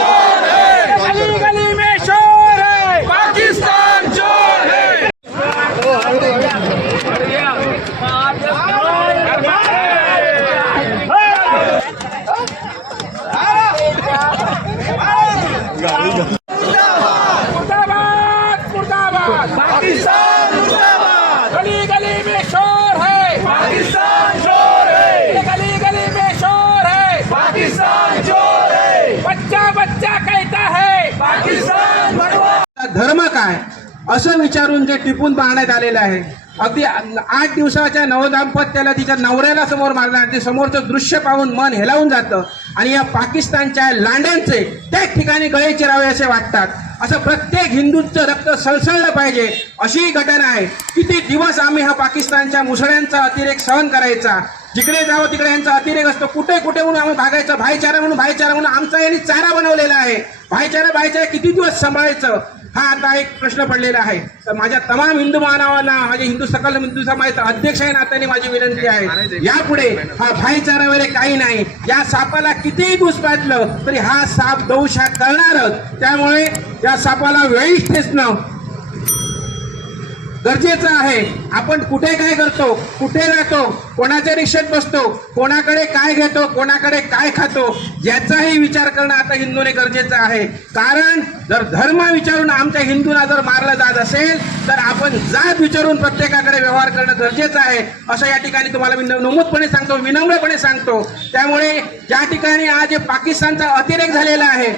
गली गली में शोर है पाकिस्तान चोर है मुर्दाबाद मुर्दाबाद पाकिस्तान मुर्दाबाद गली गली में शोर है पाकिस्तान चोर है गली गली में शोर है पाकिस्तान चोर है बच्चा बच्चा कहता है पाकिस्तान भगवान धर्म काय? असं विचारून जे टिपून पाहण्यात आलेलं आहे. अगदी आठ दिवसाच्या नवदाम्पत्याला तिच्या नवऱ्याला समोर मारलं आणि ते समोरचं दृश्य पाहून मन हेलावून जातं. आणि या पाकिस्तानच्या लांड्यांचे त्याच ठिकाणी गळे चिरावे असे वाटतात. असं प्रत्येक हिंदूंचं रक्त सळसळलं पाहिजे अशी ही घटना आहे. किती दिवस आम्ही हा पाकिस्तानच्या मुसळ्यांचा अतिरेक सहन करायचा? जिकडे जावं तिकडे यांचा अतिरेक असतो. कुठे कुठे म्हणून आम्ही भागायचं? भाईचारा म्हणून भाईचारा म्हणून आमचा यांनी चारा बनवलेला आहे. भाईचारा भाईचारा किती दिवस सांभाळायचं? हा आता एक प्रश्न पडलेला आहे. तर माझ्या तमाम हिंदू मानवांना माझे हिंदू सकल हिंदू समाजाचा अध्यक्ष आहे नात्याने माझी विनंती आहे. यापुढे हा भाईचारा वगैरे काही नाही. या सापाला कितीही घुसपाटलं तरी हा साप दौशा करणारच. त्यामुळे या सापाला वेळीच ठेचणं गरजेचं आहे. आपण कुठे काय करतो कुठे राहतो कोणाच्या रिक्षेत बसतो कोणाकडे काय घेतो कोणाकडे काय खातो याचाही विचार करणं आता हिंदूने गरजेचं आहे. कारण जर धर्म विचारून आमच्या हिंदूला जर मारलं जात असेल तर आपण जात विचारून प्रत्येकाकडे व्यवहार करणं गरजेचं आहे. असं या ठिकाणी तुम्हाला मी नमूदपणे सांगतो विनम्रपणे सांगतो. त्यामुळे ज्या ठिकाणी आज पाकिस्तानचा अतिरेक झालेला आहे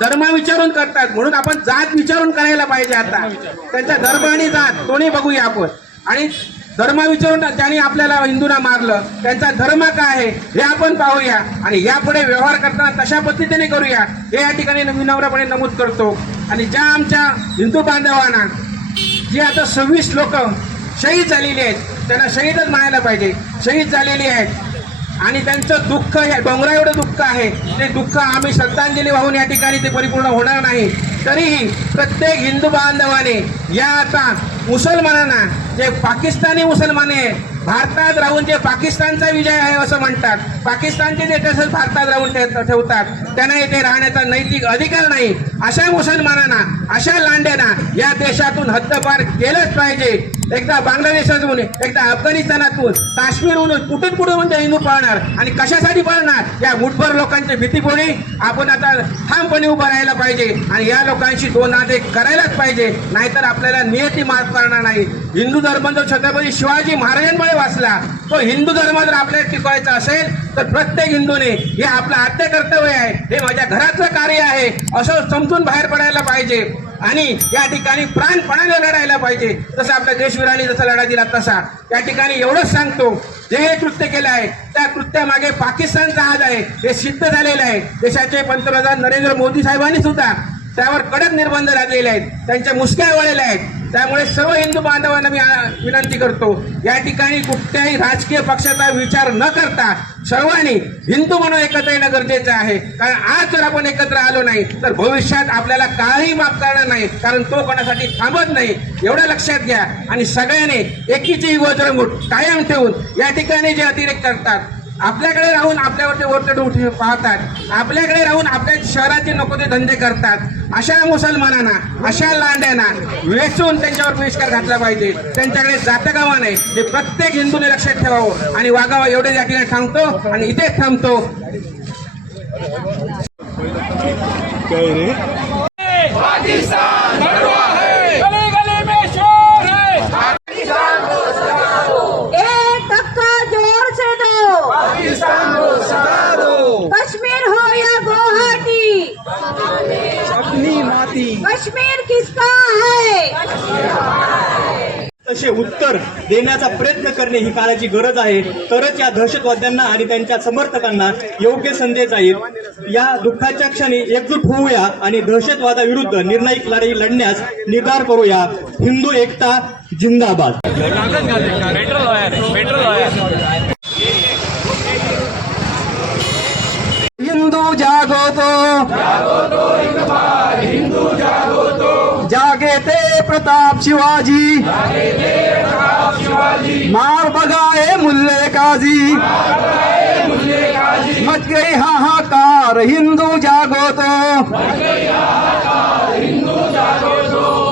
धर्म विचारून करतात. म्हणून आपण जात विचारून करायला पाहिजे आता. त्यांचा धर्म आणि जात दोन्ही बघूया आपण. आणि धर्म विचारून ज्यांनी आपल्याला हिंदूंना मारलं त्यांचा धर्म काय आहे हे आपण पाहूया. आणि यापुढे व्यवहार करताना तशा पद्धतीने करूया. हे या ठिकाणी विनम्रपणे नमूद करतो. आणि ज्या आमच्या हिंदू बांधवांना जी आता सव्वीस लोक शहीद झालेली आहेत त्यांना शहीदच म्हणायला पाहिजे. शहीद झालेली आहेत. आणि त्यांचं दुःख हे डोंगरा एवढं दुःख आहे. ते दुःख आम्ही श्रद्धांजली वाहून या ठिकाणी ते परिपूर्ण होणार नाही. तरीही प्रत्येक हिंदू बांधवाने या आता मुसलमानांना जे पाकिस्तानी मुसलमान आहे भारतात राहून जे पाकिस्तानचा विजय आहे असं म्हणतात. पाकिस्तानचे जे तसंच भारतात राहून ठेवतात. त्यांना इथे राहण्याचा नैतिक अधिकार नाही. अशा मुसलमानांना अशा लांड्यांना या देशातून हद्दपार केलंच पाहिजे. एकदा बांगलादेशातून एकदा अफगाणिस्तानातून काश्मीरहून कुठून कुठून म्हणजे हिंदू पळणार आणि कशासाठी पळणार या मुठभर लोकांच्या भीतीपोळी आपण आता ठामपणे उभं राहायला पाहिजे आणि या लोकांशी दोन नाते करायलाच पाहिजे. नाहीतर आपल्याला नियती मार्ग करणार नाही. हिंदू धर्म जो छत्रपती शिवाजी महाराजांमुळे वाचला. तो हिंदू धर्म जर आपल्याला टिकवायचा असेल तर प्रत्येक हिंदूने हे आपलं आद्य कर्तव्य आहे. हे माझ्या घरातलं कार्य आहे. असं समजून बाहेर पडायला पाहिजे. आणि या ठिकाणी प्राणपणाने लढायला पाहिजे. जसं आपल्या देशवीरांनी जसा लढा दिला तसा. या ठिकाणी एवढंच सांगतो. जे हे कृत्य केलं आहे त्या कृत्यामागे पाकिस्तानचा हात आहे. हे सिद्ध झालेलं आहे. देशाचे पंतप्रधान नरेंद्र मोदी साहेबांनी सुद्धा त्यावर कडक निर्बंध लादलेले आहेत. त्यांच्या मुसक्या वळलेल्या आहेत. त्यामुळे सर्व हिंदू बांधवांना मी विनंती करतो या ठिकाणी कुठल्याही राजकीय पक्षाचा विचार न करता सर्वांनी हिंदू म्हणून एकत्र येणं गरजेचं आहे. कारण आज जर आपण एकत्र आलो नाही तर भविष्यात आपल्याला काही माफ करणार नाही कारण तो कोणासाठी थांबत नाही. एवढं लक्षात घ्या. आणि सगळ्यांनी एकीची ही कायम ठेवून या ठिकाणी जे अतिरेक करतात आपल्याकडे राहून आपल्यावरती ओरतड उठे पाहतात. आपल्याकडे राहून आपल्या शहराचे नको ते धंदे करतात. अशा मुसलमानांना अशा लांड्यांना वेचून त्यांच्यावर बहिष्कार घातला पाहिजे. त्यांच्याकडे जाता कामा नये हे प्रत्येक हिंदूने लक्षात ठेवावं. आणि वागावं एवढे या ठिकाणी थांबतो आणि इथेच थांबतो. पाकिस्तान भगवा है गली गली में शोर है एक धक्का जोर से दो पाकिस्तान को सदा दो कश्मीर हो या गुवाहाटी अपनी माती कश्मीर किसका है? तसे उत्तर देण्याचा प्रयत्न करणे ही काळाची गरज आहे. तरच या दहशतवाद्यांना आणि त्यांच्या समर्थकांना योग्य संदेश जाईल. या दुःखाच्या क्षणी एकजूट होऊया आणि दहशतवादाविरुद्ध निर्णायक लढाई लढण्यास निर्धार करूया. हिंदू एकता जिंदाबाद. हिंदू जागो तो प्रताप शिवाजी। मार बगाए मुल्ले काजी। मच गई हाहाकार हिंदू जागो तो।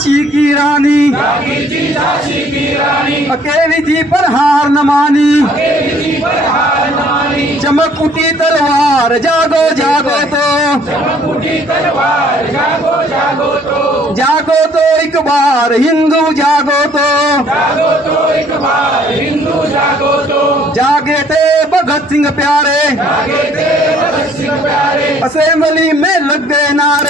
झांसी की रानी। अकेली थी पर हार न मानी। चमक उठी तलवार जागो जागो तो। जागो तो। एक बार हिंदू जागो तो। जागे थे भगत सिंह प्यारे। असेंबली में लग गए नारे।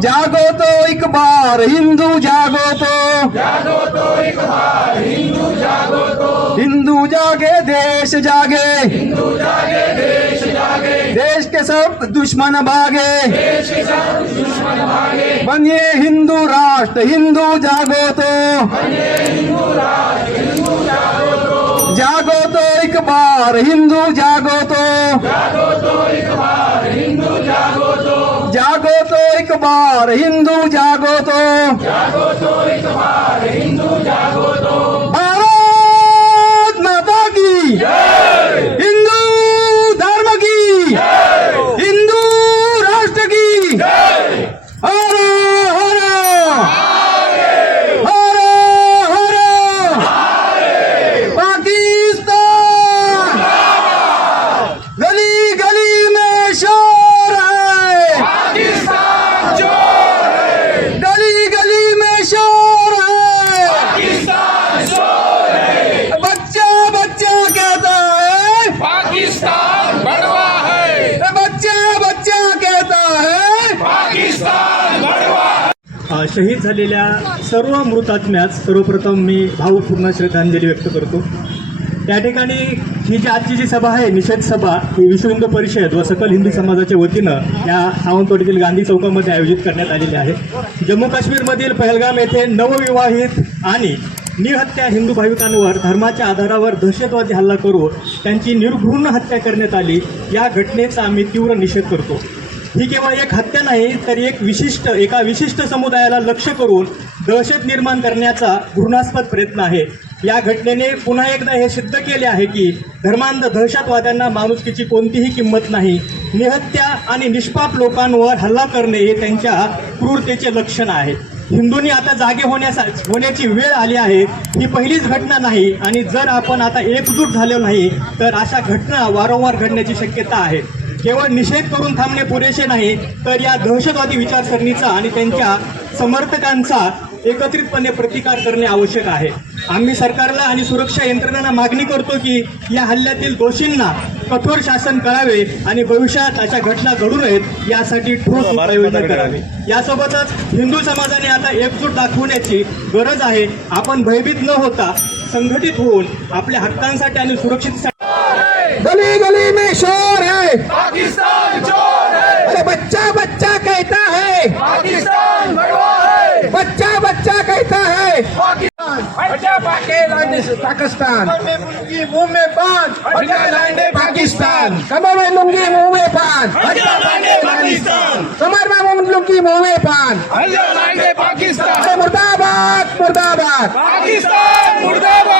जागो तो एक बार हिंदू जागो तो। जागो तो एक बार हिंदू जागो तो। हिंदू जागे देश जागे। हिंदू जागे देश जागे। देश के सब दुश्मन भागे। देश के सब दुश्मन भागे। बनिए हिंदू राष्ट्र हिंदू जागो तो। बनिए हिंदू राष्ट्र हिंदू जागो तो। जागो तो एक बार हिंदू जागो तो। जागो तो एक बार हिंदू जागो तो। भारत माता की। हिंदू धर्म की हिंदू राष्ट्र की हर हर हर हर पाकिस्तान गली गली में शोर है पाकिस्तान चोर है गली गली में शोर है पाकिस्तान चोर है बच्चा बच्चा कहता है पाकिस्तान बड़वा है बच्चा बच्चा कहता है पाकिस्तान बड़वा है अ, शहीद झालेल्या सर्व मृतात्म्यास सर्वप्रथम मी भावपूर्ण श्रद्धांजली व्यक्त करतो. त्या ठिकाणी ही जी आजची जी सभा आहे निषेध सभा ही विश्व हिंदू परिषद व सकल हिंदू समाजाच्या वतीनं या सावंतवाडीतील गांधी चौकामध्ये आयोजित करण्यात आलेली आहे. जम्मू काश्मीरमधील पहलगाम येथे नवविवाहित आणि निहत्या हिंदू भाविकांवर धर्माच्या आधारावर दहशतवादी हल्ला करून त्यांची निर्घृण हत्या करण्यात आली या घटनेचा आम्ही तीव्र निषेध करतो. ही केवळ एक हत्या नाही तर एक विशिष्ट एका विशिष्ट समुदायाला लक्ष करून दहशत निर्माण करण्याचा घृणास्पद प्रयत्न आहे. या घटनेने पुन्हा एकदा हे सिद्ध केले आहे की धर्मांध दहशतवाद्यांना माणुसकीची कोणतीही किंमत नाही. निहत्या आणि निष्पाप लोकांवर हल्ला करणे हे त्यांच्या क्रूरतेचे लक्षण आहे. हिंदूंनी आता जागे होण्यासा होण्याची वेळ आली आहे. ही पहिलीच घटना नाही आणि जर आपण आता एकजूट झालो नाही तर अशा घटना वारंवार घडण्याची शक्यता आहे. केवळ निषेध करून थांबणे पुरेसे नाही तर या दहशतवादी विचारसरणीचा आणि त्यांच्या समर्थकांचा एकत्रितपणे प्रतिकार करणे आवश्यक आहे. आम्ही सरकारला आणि सुरक्षा यंत्रणांना मागणी करतो की या हल्ल्यातील दोषींना कठोर शासन करावे आणि भविष्यात अशा घटना घडू नयेत यासाठी ठोस उपाययोजना करावी. यासोबतच हिंदू समाजाने आता एकजूट दाखवण्याची गरज आहे. आपण भयभीत न होता संघटित होऊन आपल्या हक्कांसाठी आणि सुरक्षितसाठी गली गली में शोर है पाकिस्तान चोर है। अरे बच्चा बच्चा कहता है। पाकिस्तान है। बच्चा बच्चा कहता है। पाकिस्तान। पाके से पाकिस्तान। मुँह में पाकिस्तान। कमर में लुंगी मुँह में पान। पाकिस्तान। कमर में लुंगी मुँह में पान। पाकिस्तान। मुर्दाबाद मुर्दाबाद। पाकिस्तान मुर्दाबाद।